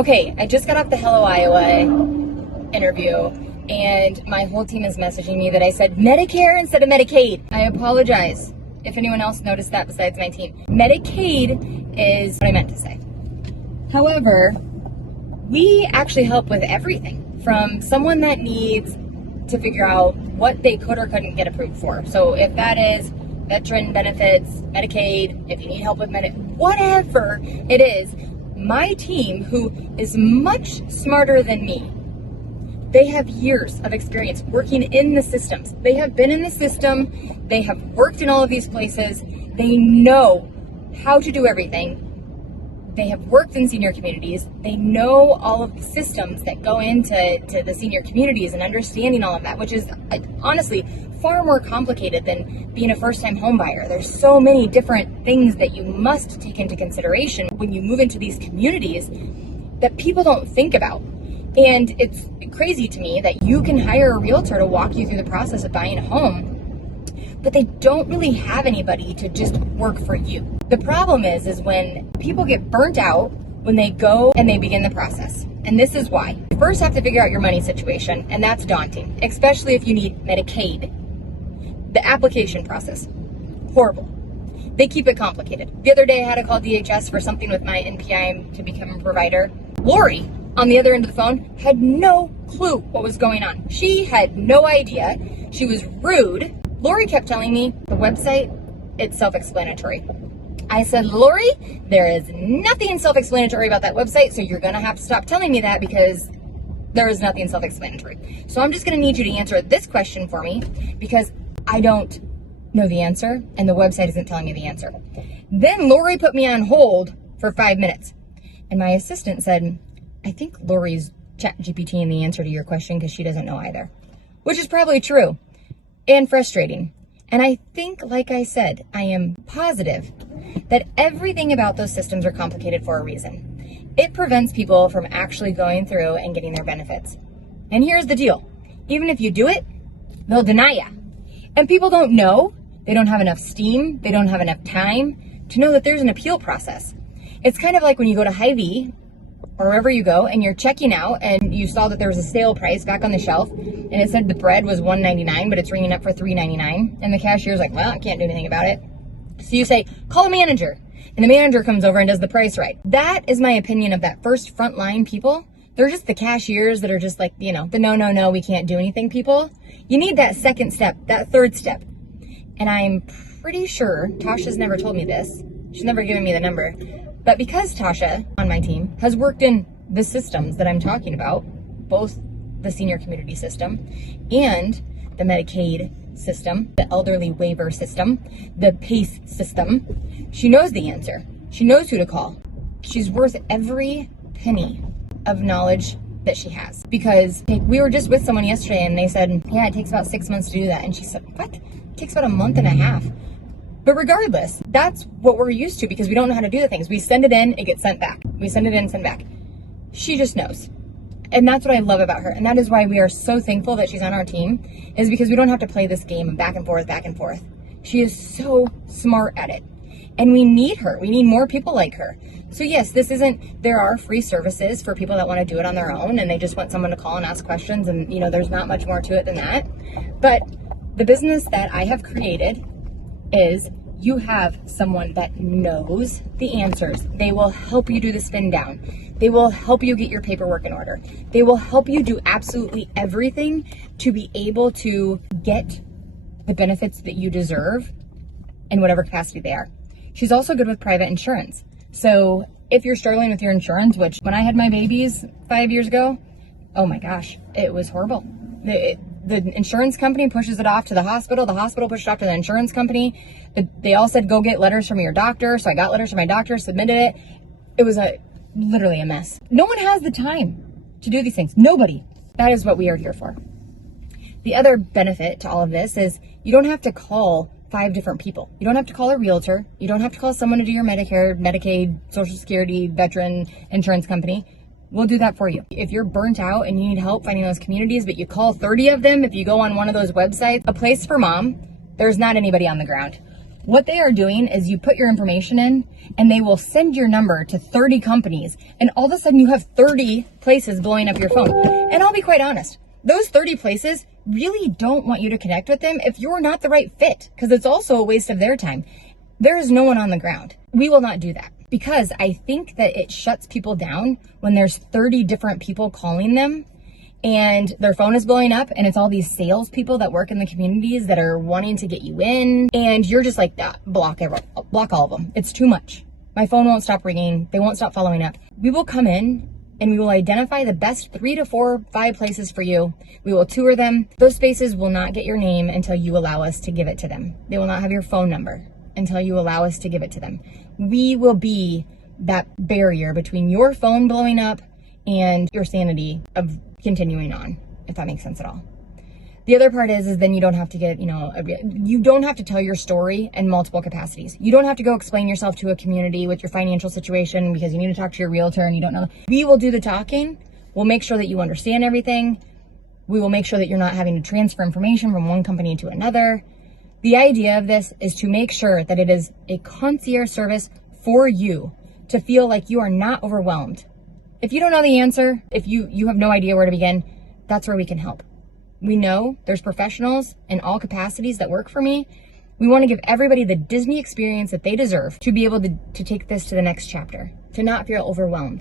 Okay, I just got off the Hello Iowa interview, and my whole team is messaging me that I said Medicare instead of Medicaid. I apologize if anyone else noticed that besides my team. Medicaid is what I meant to say. However, we actually help with everything from someone that needs to figure out what they could or couldn't get approved for. So if that is veteran benefits, Medicaid, if you need help with whatever it is, my team, who is much smarter than me, they have years of experience working in the systems. They have been in the system. They have worked in all of these places. They know how to do everything. They have worked in senior communities. They know all of the systems that go into the senior communities and understanding all of that, which is honestly far more complicated than being a first-time home buyer. There's so many different things that you must take into consideration when you move into these communities that people don't think about. And it's crazy to me that you can hire a realtor to walk you through the process of buying a home, but they don't really have anybody to just work for you. The problem is when people get burnt out when they go and they begin the process. And this is why. You first have to figure out your money situation, and that's daunting, especially if you need Medicaid. The application process, horrible. They keep it complicated. The other day I had to call DHS for something with my NPI to become a provider. Lori, on the other end of the phone, had no clue what was going on. She had no idea. She was rude. Lori kept telling me the website, it's self-explanatory. I said, Lori, there is nothing self-explanatory about that website, so you're gonna have to stop telling me that because there is nothing self-explanatory. So I'm just gonna need you to answer this question for me because I don't know the answer and the website isn't telling me the answer. Then Lori put me on hold for 5 minutes. And my assistant said, I think Lori's ChatGPT-ing the answer to your question because she doesn't know either. Which is probably true and frustrating. And I think, like I said, I am positive that everything about those systems are complicated for a reason. It prevents people from actually going through and getting their benefits. And here's the deal. Even if you do it, they'll deny you. And people don't know. They don't have enough steam. They don't have enough time to know that there's an appeal process. It's kind of like when you go to Hy-Vee or wherever you go and you're checking out and you saw that there was a sale price back on the shelf and it said the bread was $1.99, but it's ringing up for $3.99. And the cashier's like, well, I can't do anything about it. So you say, call a manager. And the manager comes over and does the price right. That is my opinion of that first frontline people. They're just the cashiers that are just like, the no, we can't do anything people. You need that second step, that third step. And I'm pretty sure, Tasha's never told me this. She's never given me the number. But because Tasha on my team has worked in the systems that I'm talking about, both the senior community system and the Medicaid system, the elderly waiver system, the PACE system, she knows the answer. She knows who to call. She's worth every penny of knowledge that she has. Because we were just with someone yesterday and they said, yeah, it takes about 6 months to do that. And she said, what? It takes about a month and a half. But regardless, that's what we're used to because we don't know how to do the things. We send it in, it gets sent back. We send it in, send back. She just knows. And that's what I love about her. And that is why we are so thankful that she's on our team, is because we don't have to play this game of back and forth, back and forth. She is so smart at it. And we need her. We need more people like her. So yes, there are free services for people that want to do it on their own and they just want someone to call and ask questions and, there's not much more to it than that. But the business that I have created is you have someone that knows the answers. They will help you do the spin down. They will help you get your paperwork in order. They will help you do absolutely everything to be able to get the benefits that you deserve in whatever capacity they are. She's also good with private insurance. So if you're struggling with your insurance, which when I had my babies 5 years ago, oh my gosh, it was horrible. The insurance company pushes it off to the hospital pushes it off to the insurance company. They all said, go get letters from your doctor. So I got letters from my doctor, submitted it. It was literally a mess. No one has the time to do these things. Nobody. That is what we are here for. The other benefit to all of this is you don't have to call 5 different people. You don't have to call a realtor. You don't have to call someone to do your Medicare, Medicaid, Social Security, veteran insurance company. We'll do that for you. If you're burnt out and you need help finding those communities, but you call 30 of them, if you go on one of those websites, A Place for Mom, there's not anybody on the ground. What they are doing is you put your information in and they will send your number to 30 companies, and all of a sudden you have 30 places blowing up your phone. And I'll be quite honest, those 30 places really don't want you to connect with them if you're not the right fit, because it's also a waste of their time. There is no one on the ground. We will not do that, because I think that it shuts people down when there's 30 different people calling them and their phone is blowing up, and it's all these salespeople that work in the communities that are wanting to get you in, and you're just like, block all of them. It's too much. My phone won't stop ringing. They won't stop following up. We will come in and we will identify the best 3 to 4, 5 places for you. We will tour them. Those spaces will not get your name until you allow us to give it to them. They will not have your phone number until you allow us to give it to them. We will be that barrier between your phone blowing up and your sanity of continuing on, if that makes sense at all. The other part is then you don't have to get, you don't have to tell your story in multiple capacities. You don't have to go explain yourself to a community with your financial situation because you need to talk to your realtor and you don't know. We will do the talking. We'll make sure that you understand everything. We will make sure that you're not having to transfer information from one company to another. The idea of this is to make sure that it is a concierge service for you to feel like you are not overwhelmed. If you don't know the answer, if you have no idea where to begin, that's where we can help. We know there's professionals in all capacities that work for me. We want to give everybody the Disney experience that they deserve to be able to take this to the next chapter, to not feel overwhelmed.